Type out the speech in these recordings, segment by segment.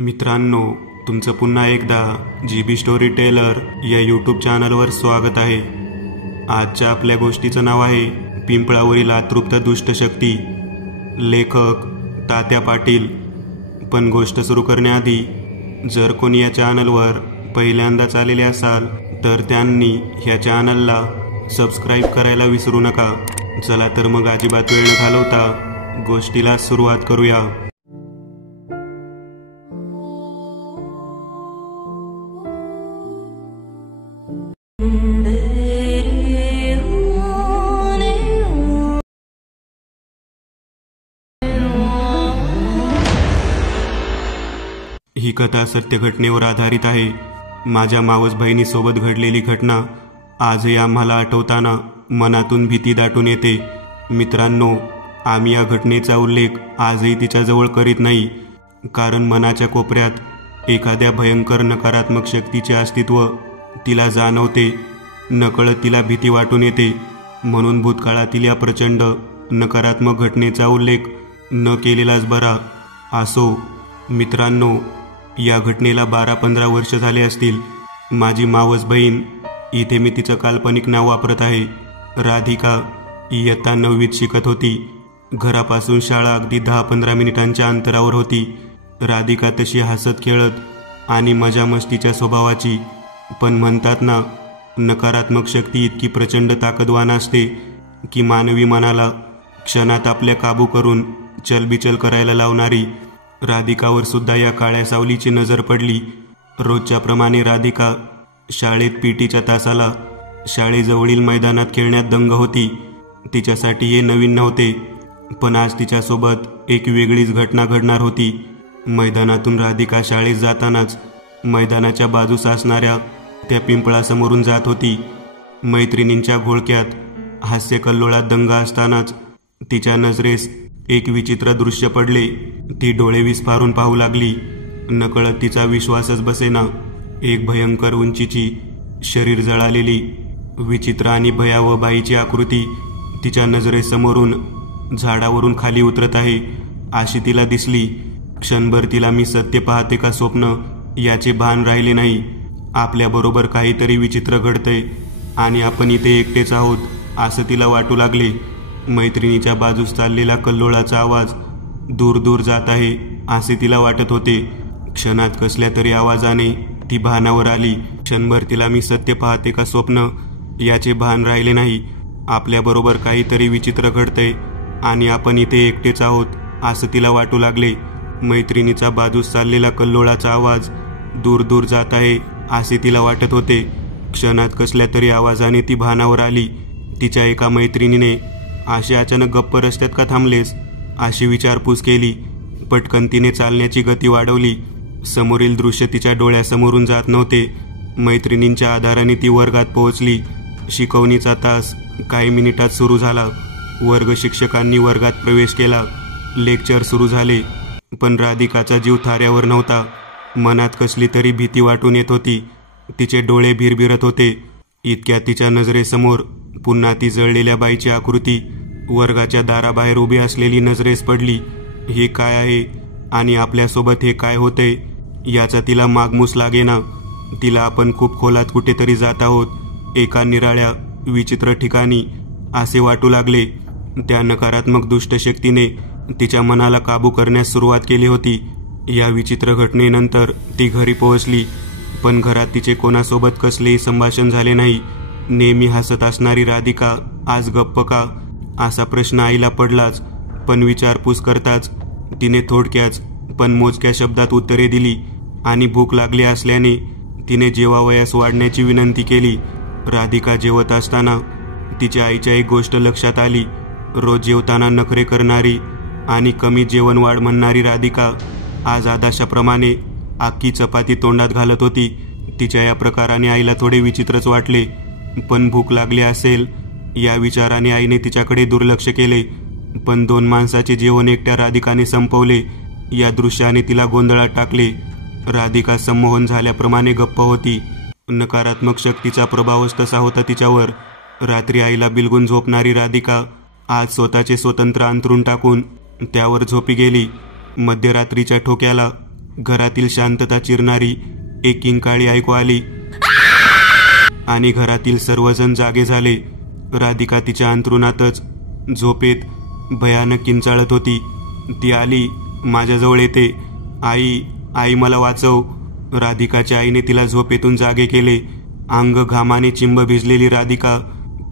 मित्रांनो, तुमचं पुन्हा एकदा GB स्टोरी टेलर या यूट्यूब चॅनलवर स्वागत आहे। आजच्या आपल्या गोष्टीचं नाव आहे पिंपळावरील अतृप्त दुष्ट शक्ती। लेखक तात्या पाटील। पण गोष्ट सुरू करण्याआधी जर कोणी या चॅनलवर पहिल्यांदाच आलेले असाल तर त्यांनी ह्या चॅनलला सबस्क्राईब करायला विसरू नका। चला तर मग अजिबात वेळ न घालवता गोष्टीला सुरुवात करूया। ही कथा सत्य घटनेवर आधारित आहे। माझ्या मावस बहिणीसोबत घडलेली घटना आजही आम्हाला आठवताना मनातून भीती दाटून येते। मित्रांनो, आम्ही या घटनेचा उल्लेख आजही तिच्याजवळ करीत नाही, कारण मनाच्या कोपऱ्यात एखाद्या भयंकर नकारात्मक शक्तीचे अस्तित्व तिला जाणवते। नकळत तिला भीती वाटून येते। म्हणून भूतकाळातील या प्रचंड नकारात्मक घटनेचा उल्लेख न केलेलाच बरा। असो मित्रांनो, या घटनेला 12-15 वर्ष झाले असतील। माझी मावस बहीण, इथे मी तिचं काल्पनिक नाव वापरत आहे, राधिका, इयत्ता 9वीत शिकत होती। घरापासून शाळा अगदी 10-15 मिनिटांच्या अंतरावर होती। राधिका तशी हसत खेळत आणि मजा मस्तीच्या स्वभावाची, पण म्हणतात ना, नकारात्मक शक्ती इतकी प्रचंड ताकदवान असते की मानवी मनाला क्षणात आपल्या काबू करून चलबिचल करायला लावणारी। राधिकावर सुद्धा या काळ्या सावलीची नजर पडली। रोजच्या प्रमाणे राधिका शाळेत पीटीच्या तासाला शाळेजवळील मैदानात खेळण्यात दंग होती। तिच्यासाठी हे नवीन नव्हते, पण आज तिच्यासोबत एक वेगळीच घटना घडणार होती। मैदानातून राधिका शाळेत जातानाच मैदानाच्या बाजूस असणाऱ्या त्या पिंपळासमोरून जात होती। मैत्रिणींच्या घोळक्यात हास्यकल्लोळात दंग असतानाच तिच्या नजरेस एक विचित्र दृश्य पडले। ती डोळे विस्फारून पाहू लागली। नकळत तिचा विश्वासच बसेना। एक भयंकर उंचीची, शरीर जळालेली, विचित्र आणि भयावह बाईची आकृती तिच्या नजरेसमोरून झाडावरून खाली उतरत आहे अशी तिला दिसली। क्षणभर तिला मी सत्य पाहते का स्वप्न याचे भान राहिले नाही। आपल्याबरोबर काहीतरी विचित्र घडतंय आणि आपण इथे एकटेच आहोत असं तिला वाटू लागले। मैत्रिणीच्या बाजूस चाललेला कल्लोळाचा आवाज दूर दूर जात आहे असे तिला वाटत होते। क्षणात कसल्या तरी आवाजाने ती भानावर आली। क्षणभर तिला मी सत्य पाहते का स्वप्न याचे भान राहिले नाही। आपल्याबरोबर काहीतरी विचित्र घडतंय आणि आपण इथे एकटेच आहोत असं तिला वाटू लागले। मैत्रिणीचा बाजूस चाललेला कल्लोळाचा आवाज दूर दूर जात आहे असे तिला वाटत होते। क्षणात कसल्या तरी आवाजाने ती भानावर आली। तिच्या एका मैत्रिणीने असे अचानक गप्प रस्त्यात का थांबलेस अशी विचारपूस केली। पटकन तिने चालण्याची गती वाढवली। समोरील दृश्य तिच्या डोळ्यासमोरून जात नव्हते। मैत्रिणींच्या आधाराने ती वर्गात पोहोचली। शिकवणीचा तास काही मिनिटात सुरू झाला। वर्ग शिक्षकांनी वर्गात प्रवेश केला। लेक्चर सुरू झाले, पण राधिकाचा जीव थाऱ्यावर नव्हता। मनात कसली तरी भीती वाटून येत होती। तिचे डोळे भिरभिरत होते। इतक्यात तिच्या नजरेसमोर पुन्हा ती जळलेल्या बाईची आकृती वर्गाच्या दाराबाहेर उभी असलेली नजरेस पडली। हे काय आहे आणि आपल्यासोबत हे काय होतंय याचा तिला मागमूस लागेना। तिला आपण खूप खोलात कुठेतरी जात आहोत, एका निराळ्या विचित्र ठिकाणी असे वाटू लागले। त्या नकारात्मक दुष्ट शक्तीने तिच्या मनाला काबू करण्यास सुरुवात केली होती। या विचित्र घटनेनंतर ती घरी पोहोचली, पण घरात तिचे कोणासोबत कसलेही संभाषण झाले नाही। नेहमी हसत असणारी राधिका आज गप्प का असा प्रश्न आईला पडलाच, पण विचारपूस करताच तिने थोडक्याच पण मोजक्या शब्दात उत्तरे दिली आणि भूक लागली असल्याने तिने जेवावयास वाढण्याची विनंती केली। राधिका जेवत असताना तिच्या आईच्या एक गोष्ट लक्षात आली। रोज जेवताना नखरे करणारी आणि कमी जेवण वाढ म्हणणारी राधिका आज आदाशाप्रमाणे अख्खी चपाती तोंडात घालत होती। तिच्या या प्रकाराने आईला थोडे विचित्रच वाटले, पण भूक लागली असेल या विचाराने आईने तिच्याकडे दुर्लक्ष केले। पण 2 माणसाचे जेवण एकट्या राधिकाने संपवले। या दृश्याने तिला गोंधळात टाकले। राधिका संमोहन झाल्याप्रमाणे गप्प होती। नकारात्मक शक्तीचा प्रभावच तसा होता तिच्यावर। रात्री आईला बिलगून झोपणारी राधिका आज स्वतःचे स्वतंत्र अंथरूण टाकून त्यावर झोपी गेली। मध्यरात्रीच्या ठोक्याला घरातील शांतता चिरणारी एक किंकाळी ऐकू आली आणि घरातील सर्वजण जागे झाले. राधिका तिच्या अंथरुणातच झोपेत भयानक किंचाळत होती. ती आली, माझ्याजवळ येते. आई, आई मला वाचव. राधिकाच्या आईने तिला झोपेतून जागे केले. अंग घामाने चिंब भिजलेली राधिका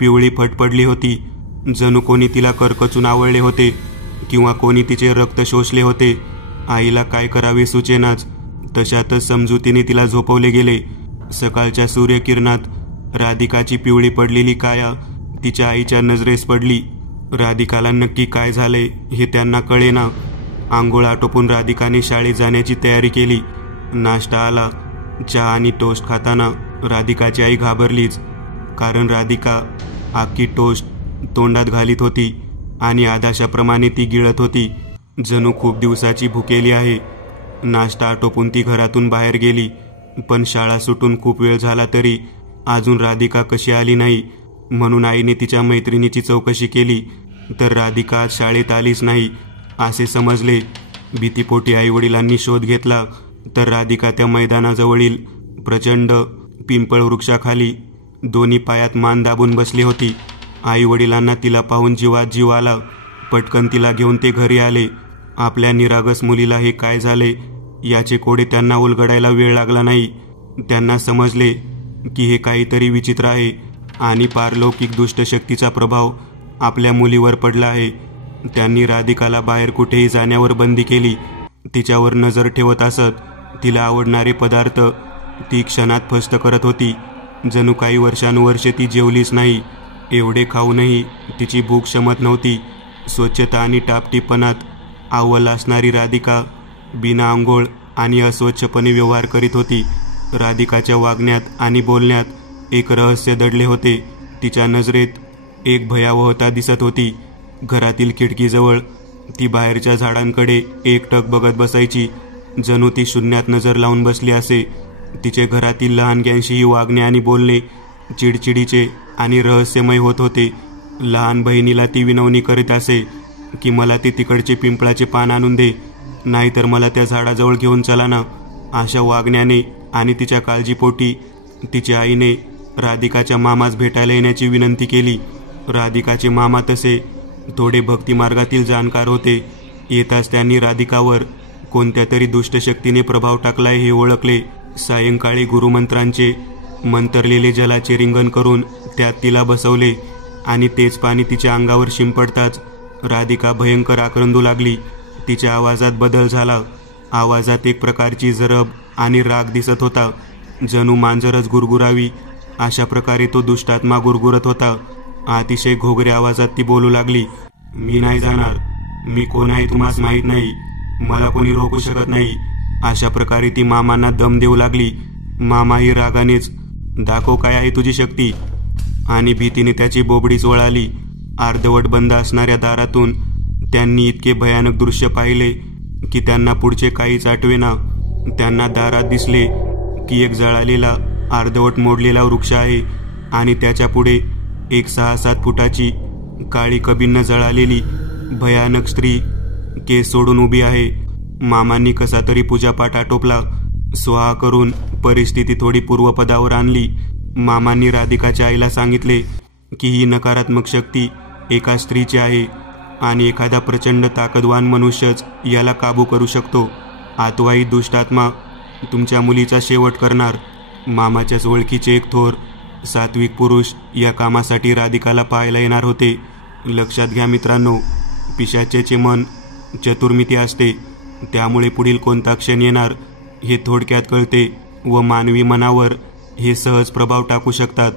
पिवळी फटफडली होती. जणू कोणी तिला करकचून आवळले होते किंवा कोणी तिचे रक्त शोषले होते. आईला काय करावे सुचेनाच. तशातच समजुतीने तिला झोपवले गेले. सकाळच्या सूर्यकिरणात राधिकाची पिवळी पडलेली काया तिच्या आईच्या नजरेस पडली. राधिकाला नक्की काय झाले हे त्यांना कळेना. आंघोळ आटोपून राधिकाने शाळेत जाण्याची तयारी केली. नाश्ता आला. चहा आणि टोस्ट खाताना राधिकाची आई घाबरलीच, कारण राधिका आखी टोस्ट तोंडात घालीत होती आणि आदाशाप्रमाणे ती गिळत होती, जणू खूप दिवसाची भुकेली आहे. नाश्ता आटोपून ती घरातून बाहेर गेली, पण शाळा सुटून खूप वेळ झाला तरी अजून राधिका कशी आली नाही. म्हणून आईने तिच्या मैत्रिणीची चौकशी केली तर राधिका आज शाळेत आलीच नाही असे समजले. भीतीपोटी आईवडिलांनी शोध घेतला तर राधिका त्या मैदानाजवळील प्रचंड पिंपळ वृक्षाखाली दोन्ही पायात मान दाबून बसली होती. आईवडिलांना तिला पाहून जीवात जीव आला. पटकन तिला घेऊन ते घरी आले. आपल्या निरागस मुलीला हे काय झाले याचे कोडे त्यांना उलगडायला वेळ लागला नाही. त्यांना समजले की हे काहीतरी विचित्र आहे आणि पारलौकिक दुष्ट शक्तीचा प्रभाव आपल्या मुलीवर पडला आहे. त्यांनी राधिकाला बाहेर कुठेही जाण्यावर बंदी केली. तिच्यावर नजर ठेवत असत. तिला आवडणारे पदार्थ ती क्षणात फस्त करत होती. जणू काही वर्षानुवर्षे ती जेवलीच नाही. एवढे खाऊनही तिची भूक शमत नव्हती. स्वच्छता आणि टापटीपणात अव्वल असणारी राधिका बिना आंघोळ आणि अस्वच्छपणे व्यवहार करीत होती. राधिकाच्या वागण्यात आणि बोलण्यात एक रहस्य दडले होते. तिच्या नजरेत एक भयावहता दिसत होती. घरातील खिडकीजवळ ती बाहेरच्या झाडांकडे एकटक बघत बसायची, जणू ती शून्यात नजर लावून बसली असे. तिचे घरातील लहानग्यांशीही वागणे आणि बोलणे चिडचिडीचे आणि रहस्यमय होत होते. लहान बहिणीला ती विनवणी करीत असे की मला ते तिकडचे पिंपळाचे पान आणून दे, नाहीतर मला त्या झाडाजवळ घेऊन चला ना. अशा वागण्याने आणि तिच्या काळजीपोटी तिच्या आईने राधिकाच्या मामास भेटायला येण्याची विनंती केली. राधिकाचे मामा तसे थोडे भक्तिमार्गातील जाणकार होते. येताच त्यांनी राधिकावर कोणत्या तरी दुष्ट शक्तीने प्रभाव टाकलाय हे ओळखले. सायंकाळी गुरुमंत्रांचे मंतरलेले जलाचे रिंगण करून त्यात तिला बसवले आणि तेच पाणी तिच्या अंगावर शिंपडताच राधिका भयंकर आक्रंदू लागली. तिच्या आवाजात बदल झाला. आवाजात एक प्रकारची जरब आणि राग दिसत होता, जणू मांजरच गुरगुरावी अशा प्रकारे तो दुष्टात्मा गुरगुरत होता. अतिशय घोगऱ्या आवाजात ती बोलू लागली, मी नाही जाणार. मी कोण आहे तुम्हास माहीत नाही. मला कोणी रोखू शकत नाही. अशा प्रकारे ती मामांना दम देऊ लागली. मामाही रागानेच, दाखव काय आहे तुझी शक्ती. आणि भीतीने त्याची बोबडी चोळाली. अर्धवट बंद असणाऱ्या दारातून त्यांनी इतके भयानक दृश्य पाहिले की त्यांना पुढचे काहीच आठवेना. त्यांना दारात दिसले की एक जळालेला अर्धवट मोडलेला वृक्ष आहे आणि त्याच्या पुढे एक 6-7 फुटाची काळी कबिन्न जळालेली भयानक स्त्री केस सोडून उभी आहे. मामांनी कसा तरी पूजापाठ आटोपला. स्वाहा करून परिस्थिती थोडी पूर्वपदावर आणली. मामांनी राधिकाच्या आईला सांगितले की ही नकारात्मक शक्ती एका स्त्रीची आहे आणि एखादा प्रचंड ताकदवान मनुष्यच याला काबू करू शकतो. आतवाई दुष्टात्मा तुमच्या मुलीचा शेवट करणार. मामाच्याच ओळखीचे एक थोर सात्विक पुरुष या कामासाठी राधिकाला पाहायला येणार होते. लक्षात घ्या मित्रांनो, पिशाचेचे मन चतुर्मिती असते, त्यामुळे पुढील कोणता क्षण येणार हे थोडक्यात कळते व मानवी मनावर हे सहज प्रभाव टाकू शकतात.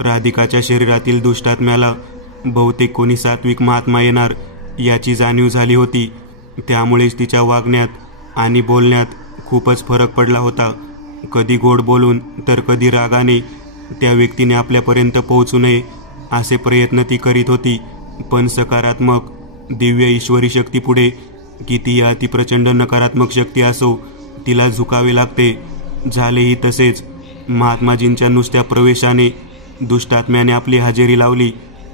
राधिकाच्या शरीरातील दुष्टात्म्याला बहुतेक कोणी सात्विक महात्मा येणार याची जाणीव झाली होती. त्यामुळेच तिच्या वागण्यात आणि बोलण्यात खूपच फरक पडला होता. कधी गोड बोलून तर कधी रागाने त्या व्यक्तीने आपल्यापर्यंत पोहोचू नये असे प्रयत्न ती करीत होती. पण सकारात्मक दिव्य ईश्वरी शक्तीपुढे कितीही अतिप्रचंड नकारात्मक शक्ती असो, तिला झुकावे लागते. झालेही तसेच. महात्माजींच्या नुसत्या प्रवेशाने दुष्टात्म्याने आपली हजेरी लावली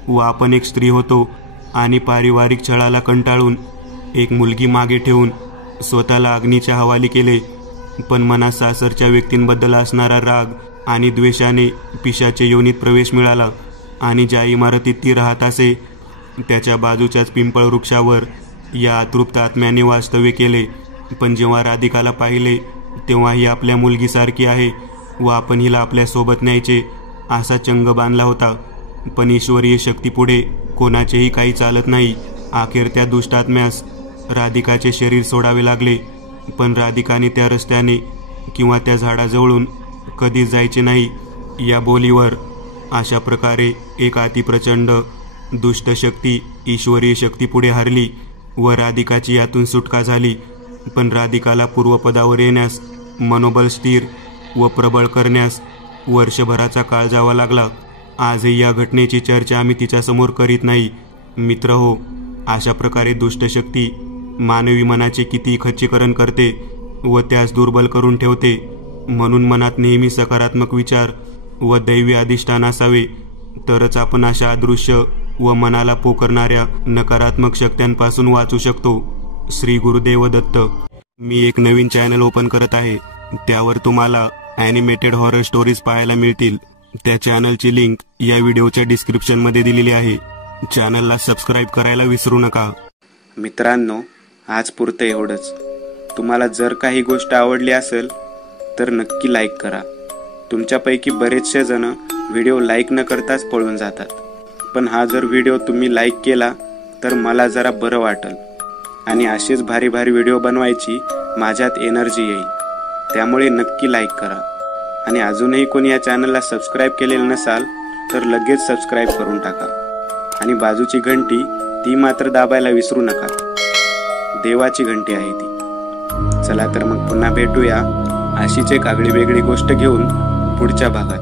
व आपण एक स्त्री होतो आणि पारिवारिक छळाला कंटाळून एक मुलगी मागे ठेवून स्वतःला अग्नीच्या हवाली केले. पण मनात सासरच्या व्यक्तींबद्दल असणारा राग आणि द्वेषाने पिशाच्या योनीत प्रवेश मिळाला आणि ज्या इमारतीत ती राहत असे त्याच्या बाजूच्याच पिंपळ वृक्षावर या अतृप्त आत्म्याने वास्तव्य केले. पण जेव्हा राधिकाला पाहिले तेव्हा ही आपल्या मुलगीसारखी आहे व आपण हिला आपल्यासोबत न्यायचे असा चंग बांधला होता. पण ईश्वरीय शक्तीपुढे कोणाचेही काही चालत नाही. अखेर त्या दुष्टात्म्यास राधिकाचे शरीर सोडावे लागले. पण राधिकाने त्या रस्त्याने किंवा त्या झाडाजवळून कधीच जायचे नाही. या बोलीवर अशा प्रकारे एक अतिप्रचंड दुष्ट शक्ती ईश्वरीय शक्तीपुढे हरली व राधिकाची यातून सुटका झाली. पण राधिकाला पूर्वपदावर येण्यास, मनोबल स्थिर व प्रबळ करण्यास वर्षभराचा काळ जावा लागला. आजही या घटनेची चर्चा आम्ही तिच्यासमोर करीत नाही. मित्र हो, अशा प्रकारे दुष्ट शक्ती मानवी मनाचे किती खच्चीकरण करते व त्यास दुर्बल करून ठेवते. म्हणून मनात नेहमी सकारात्मक विचार व दैवी अधिष्ठान असावे, तरच आपण अशा अदृश्य व मनाला पोखरणाऱ्या नकारात्मक शक्त्यांपासून वाचू शकतो. श्री गुरुदेव दत्त. मी एक नवीन चॅनल ओपन करत आहे. त्यावर तुम्हाला ॲनिमेटेड हॉरर स्टोरीज पाहायला मिळतील. त्या चॅनलची लिंक या व्हिडिओच्या डिस्क्रिप्शनमध्ये दिलेली आहे. चॅनलला सबस्क्राईब करायला विसरू नका. मित्रांनो, आज पुरतं एवढंच. तुम्हाला जर काही गोष्ट आवडली असेल तर नक्की लाईक करा. तुमच्यापैकी बरेचसे जण व्हिडिओ लाईक न करताच पळून जातात. पण हा जर व्हिडिओ तुम्ही लाईक केला तर मला जरा बरं वाटेल आणि असेच भारी भारी व्हिडिओ बनवायची माझ्यात एनर्जी येईल. त्यामुळे नक्की लाईक करा. आणि अजूनही कोणी या चॅनलला सबस्क्राईब केलेलं नसाल तर लगेच सबस्क्राईब करून टाका. आणि बाजूची घंटी ती मात्र दाबायला विसरू नका. देवाची घंटी आहे ती. चला तर मग पुन्हा भेटूया अशीच एक आगळी वेगळी गोष्ट घेऊन पुढच्या भागात.